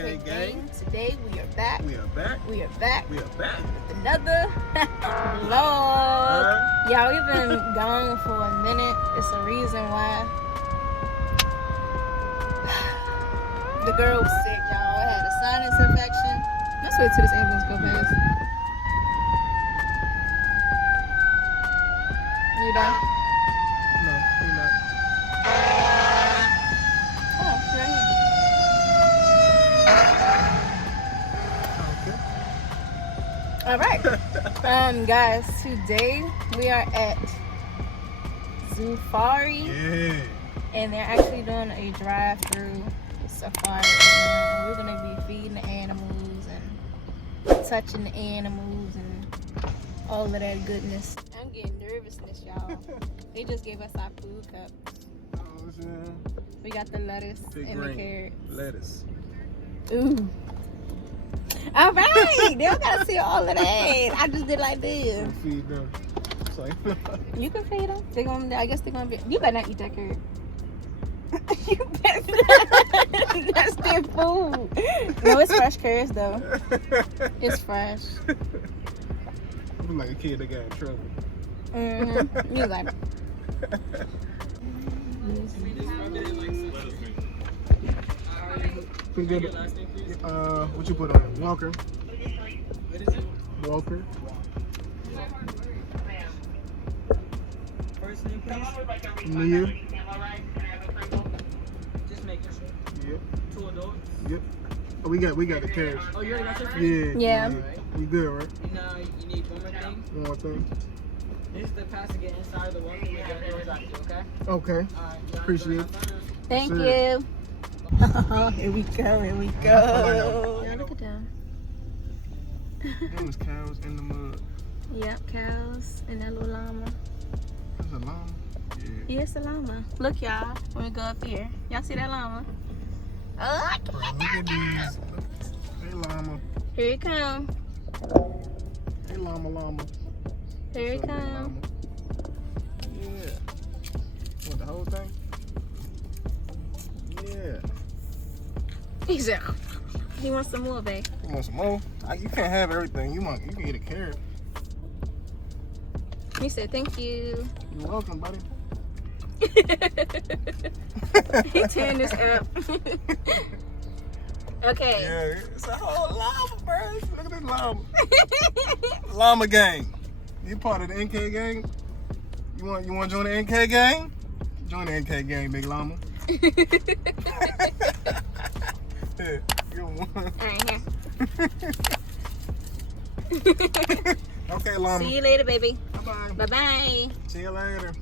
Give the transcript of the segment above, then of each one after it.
NK Gang. Today we are back. We are back. We are back. We are back. With another vlog. Y'all, we've been gone for a minute. It's a reason why. The girl was sick, y'all. I had a sinus infection. Let's wait till this ambulance go past. You done? No, you're not. Oh, right here. All right. Guys, today we are at Zoofari. Yeah. And they're actually doing a drive-through safari. And we're gonna be feeding the animals and touching the animals and all of that goodness. I'm getting nervousness, y'all. They just gave us our food cups. Oh, yeah. We got the lettuce Big and green the carrots. lettuce. Ooh. All right, they don't gotta see all of that. I just did like this. We'll feed them. It's like, You can feed them. They're gonna. I guess they're gonna be. You better not eat that carrot. You better not. That's their food. No, it's fresh carrots though. It's fresh. I feel like a kid that got in trouble. Mm-hmm. You like. What you put on it? Walker. What is it? Walker. First name, please. Nia. Just making sure. Yep. 2 adults. Yep. Oh, we got the cash. Oh, you already got your food? Yeah. Yeah. We good, right? Now you need one more thing. One more thing. This is the pass to get inside the walker. We got doors out here, okay? Okay. Alright. you Appreciate it. Thank Sure. you. Here we go. Here we go. Yeah, look at them. Them is cows in the mud. Yep, cows and that little llama. That's a llama. Yeah. Yeah, it's a llama. Look, y'all. When we go up here, y'all see that llama? Oh, Bro, look at these. Hey, llama. here it come. Hey, llama. Here it What's up, big come. llama? Yeah. What, the whole thing? Yeah. He said, he wants some more, babe. You want some more? You can't have everything. You can get a carrot. He said, thank you. You're welcome, buddy. He tearing this up. Okay. Yeah, it's a whole llama, bro. Look at this llama. Llama gang. You part of the NK gang? You want to join the NK gang? Join the NK gang, big llama. Yeah, you one. All right, here. Okay, llama. See you later, baby. Bye-bye. Bye-bye. See you later.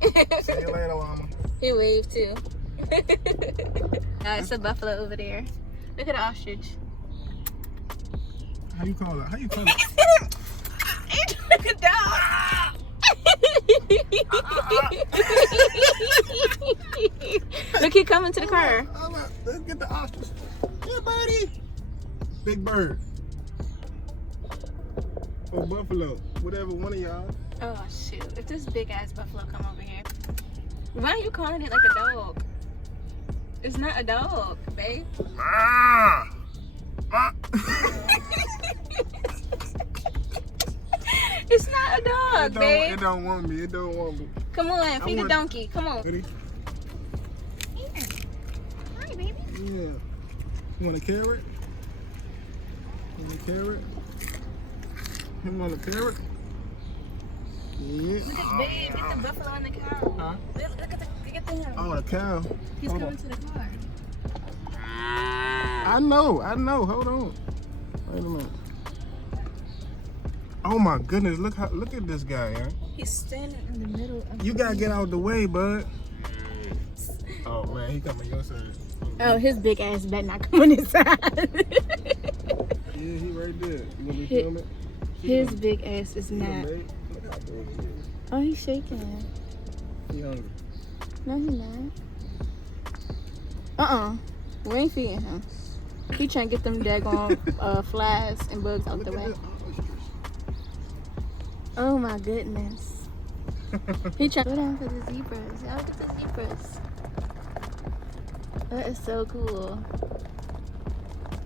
See you later, llama. He waved too. It's a buffalo over there. Look at the ostrich. How you call it? It's like a dog. Look, he coming to the car. Let's get the ostrich. Yeah, buddy. Big bird. Or buffalo. Whatever, one of y'all. Oh shoot! If this big ass buffalo come over here, why are you calling it like a dog? It's not a dog, babe. Ah! Ah! It's not a dog, babe. It don't want me. Come on, feed the want- donkey. Come on. Ready? Here. Hi, baby. Yeah. You want a carrot? You want a carrot? You want a carrot? Yeah. Look at babe. Get the buffalo and the cow. Huh? Look at the. Look at him. Oh, the cow. He's Hold coming on. to the car. I know. Hold on. Wait a minute. Oh my goodness! Look at this guy, huh? He's standing in the middle of You gotta get out the way, bud. Oh man, he coming your side. Oh, his big ass better not come on his side. Yeah, he right there. You want me to film it? His big ass is Yeah, not. babe. Look how big he is. Oh, he's shaking. He hungry. No, he's not. We ain't feeding him. He trying to get them daggone flies and bugs out the Look way. at this ostrich. Oh my goodness. He trying to go down for the zebras. Y'all look at the zebras. That is so cool.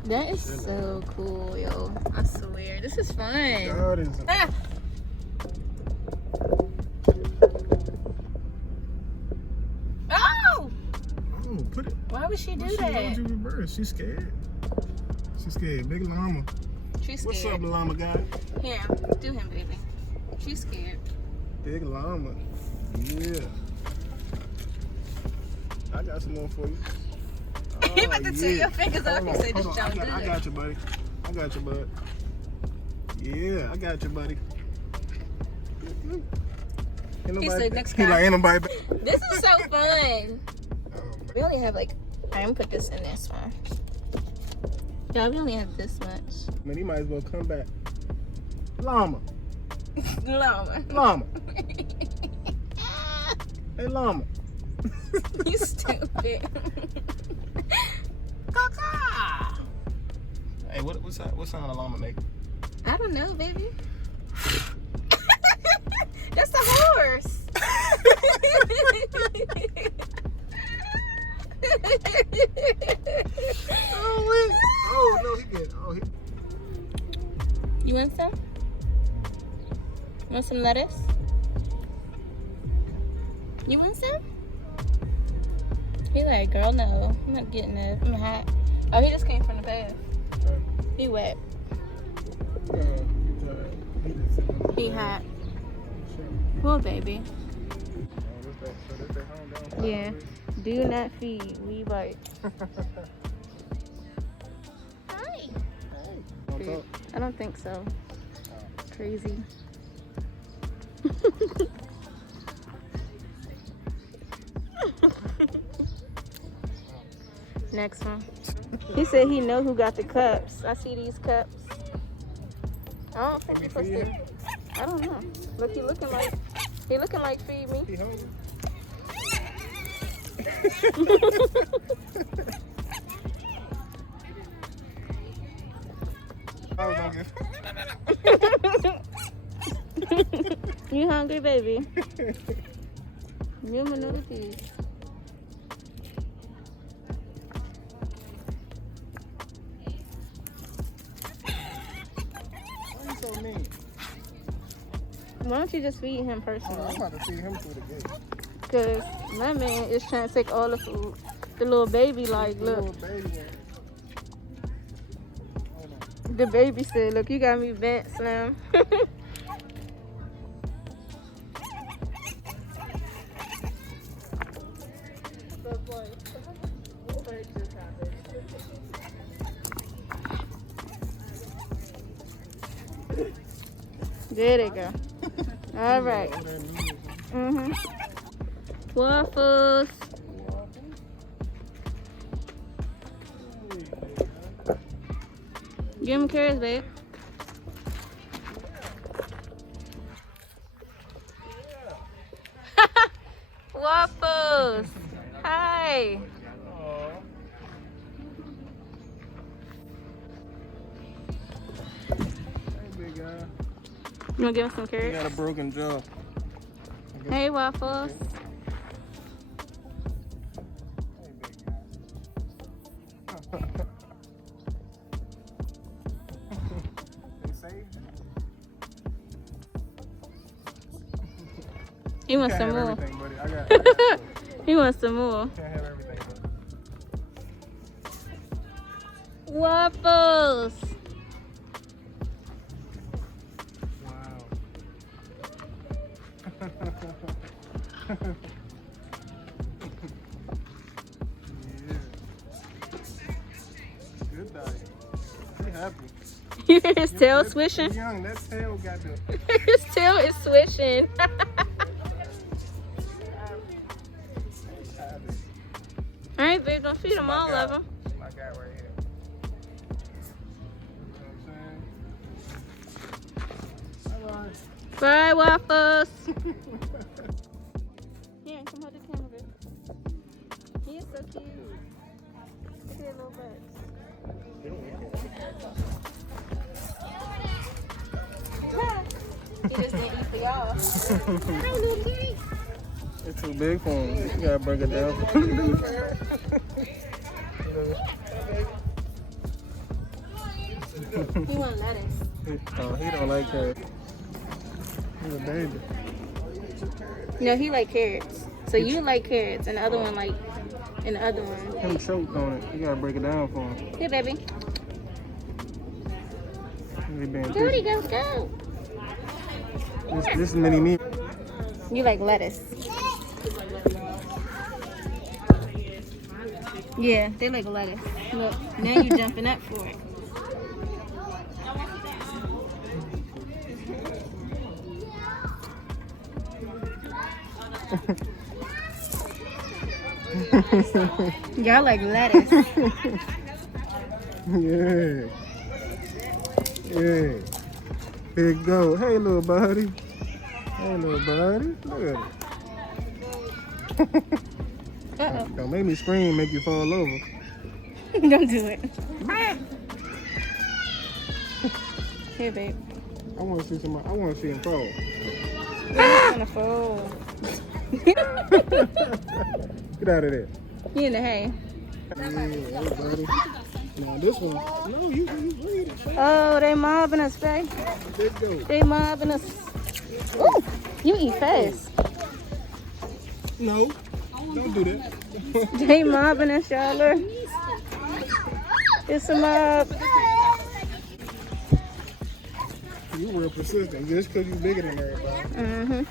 That is so cool, yo. I swear. This is fun. God is Ah. Oh! Oh, put it. Why would she do Why would that? you reverse? She's scared. She's scared. Big llama. She's scared. What's up, llama guy? Here, do him, baby. She's scared. Big llama. Yeah. I got some more for you. You about to tear your fingers up. Hold You on, said this hold on. sounds good. I got you, buddy. I got you, bud. Yeah, I got you, buddy. He said next He time. like, ain't nobody. This is so fun. Oh, We only have like, I'm gonna put this in this one. Yeah, we only have this much. man, he might as well come back. Llama. Llama. Llama. Hey, llama. You stupid. Caca. Hey, what sound a llama make? I don't know, baby. That's a horse. Oh, wait. Oh, no, he get. Oh, he. You want some? Want some lettuce? You want some? He like, girl, no. I'm not getting it. I'm hot. Oh, he just came from the bath. He wet. He hot. Poor baby. Yeah. Do not feed. We bite. Hi. I don't think so. Crazy. Next one. He said he know who got the cups. I see these cups. I don't think he's supposed to. I don't know. Look, he looking like feed me. He hungry? I was gonna get. You hungry, baby? You want another piece? Why you so mean? Why don't you just feed him Oh, personally? I'm about to feed him through the gate. Cause my man is trying to take all the food. The little baby like, The look. little baby one. Hold on. The baby said, look, you got me bent, Slim. There they go. All right. Mm-hmm. Waffles. Give him carrots, babe. Waffles. Hi. You wanna give him some He carrots? got a broken jaw. Hey, Waffles. They saved you? He wants Can't some have more. everything, buddy. I got He wants some more. Can't have everything, buddy. Waffles. Wow. Yeah. Good diet. He happy. You hear his tail He's swishing? young. That tail got the. His tail is swishing. All right, babe, don't feed him all of them. My guy right here. You know what I'm saying? Bye-bye. Bye, Waffles. Here, come hold the camera, babe. He is so cute. Look at that little butt. He just didn't eat for y'all. Hi, little kitty. It's too big for him. You gotta bring it down. He want lettuce. Oh, he don't like carrots. He's a baby. No, he like carrots. So you like carrots, and the other one like, and the other one. Him choked on it. You gotta break it down for him. Here, baby. He being Jody, picky. go. This is mini me. You like lettuce. Yeah, they like lettuce. Look, now you jumping up for it. Y'all like lettuce. Yeah. Yeah. Here you go. Hey, little buddy. Hey, little buddy. Look at it. Uh-oh. Don't make me scream, make you fall over. Don't do it. Here, babe. I want to see somebody. I want to see him fall. He's gonna fall. Get out of there. You in the hay. Yeah, hey, buddy. Now this one. No, you read it. Oh, they mobbing us, babe. There you go. They mobbing us. Ooh, you eat fast. No, don't do that. They mobbing us, y'all. Look. It's a mob. You real persistent just because you bigger than everybody.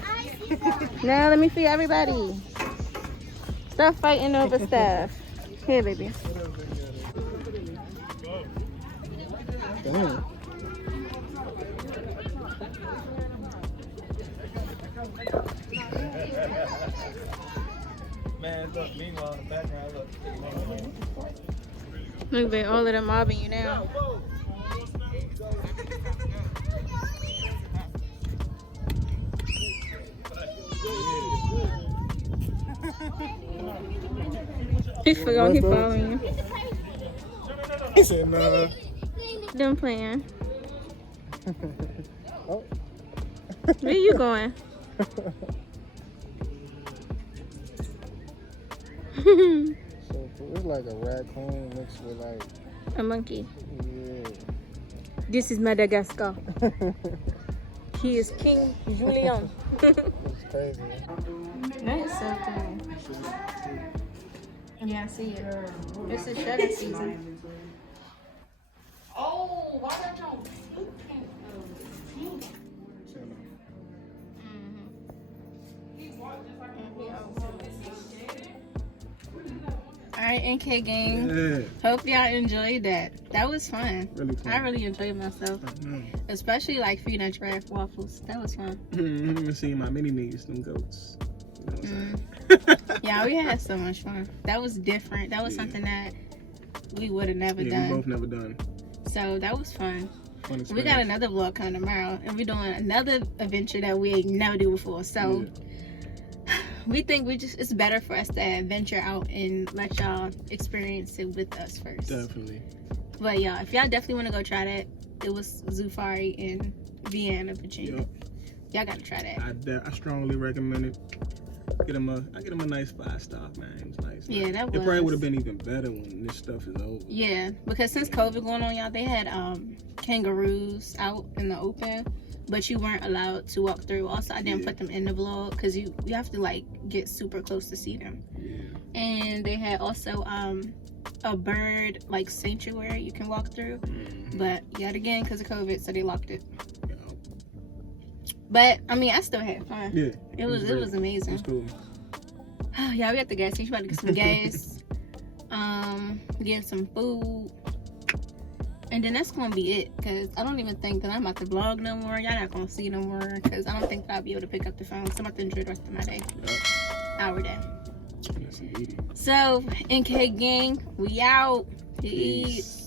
Now let me feed everybody. Stop fighting over stuff. Here, baby. Damn. Man, look, meanwhile, in the background, look. Look, babe, all of them mobbing you now. He forgot he following you. He said, nah. Them playing. Oh. Where you going? So it's like a raccoon mixed with like, A monkey. yeah. This is Madagascar. He is King Julian. It's crazy. That is so cool. Yeah, I see it. This is shedding season. Oh, why don't y'all? Alright, NK gang. Yeah. Hope y'all enjoyed that. That was fun. Really fun. I really enjoyed myself. Mm. Especially like feeding a giraffe waffles. That was fun. I'm seeing my mini me's, them goats. You know what I'm saying? Yeah, we had so much fun. That was different. That was something that we would have never We done. both never done. So that was fun. Fun We experience. got another vlog coming tomorrow, and we're doing another adventure that we ain't never do before. So we think it's better for us to venture out and let y'all experience it with us first. Definitely. But yeah, if y'all definitely want to go try that, it was Zoofari in Vienna, Virginia. Yep. Y'all gotta try that. I strongly recommend it. I get him a nice 5-star, man. It was nice. Yeah, that It was. probably would have been even better when this stuff is over. Yeah, because since COVID going on, y'all, they had kangaroos out in the open, but you weren't allowed to walk through. Also, I didn't put them in the vlog because you have to like get super close to see them. Yeah. And they had also a bird like sanctuary you can walk through, but yet again because of COVID, so they locked it. Yeah. But I mean, I still had fun. Yeah. It was amazing. It's cool. Yeah, we at the gas station. About to get some gas. Get some food. And then that's gonna be it, because I don't even think that I'm about to vlog no more. Y'all not gonna see no more, because I don't think that I'll be able to pick up the phone. So I'm about to enjoy the rest of my day. Our day. Yes, indeed. So, NK gang, we out. Peace.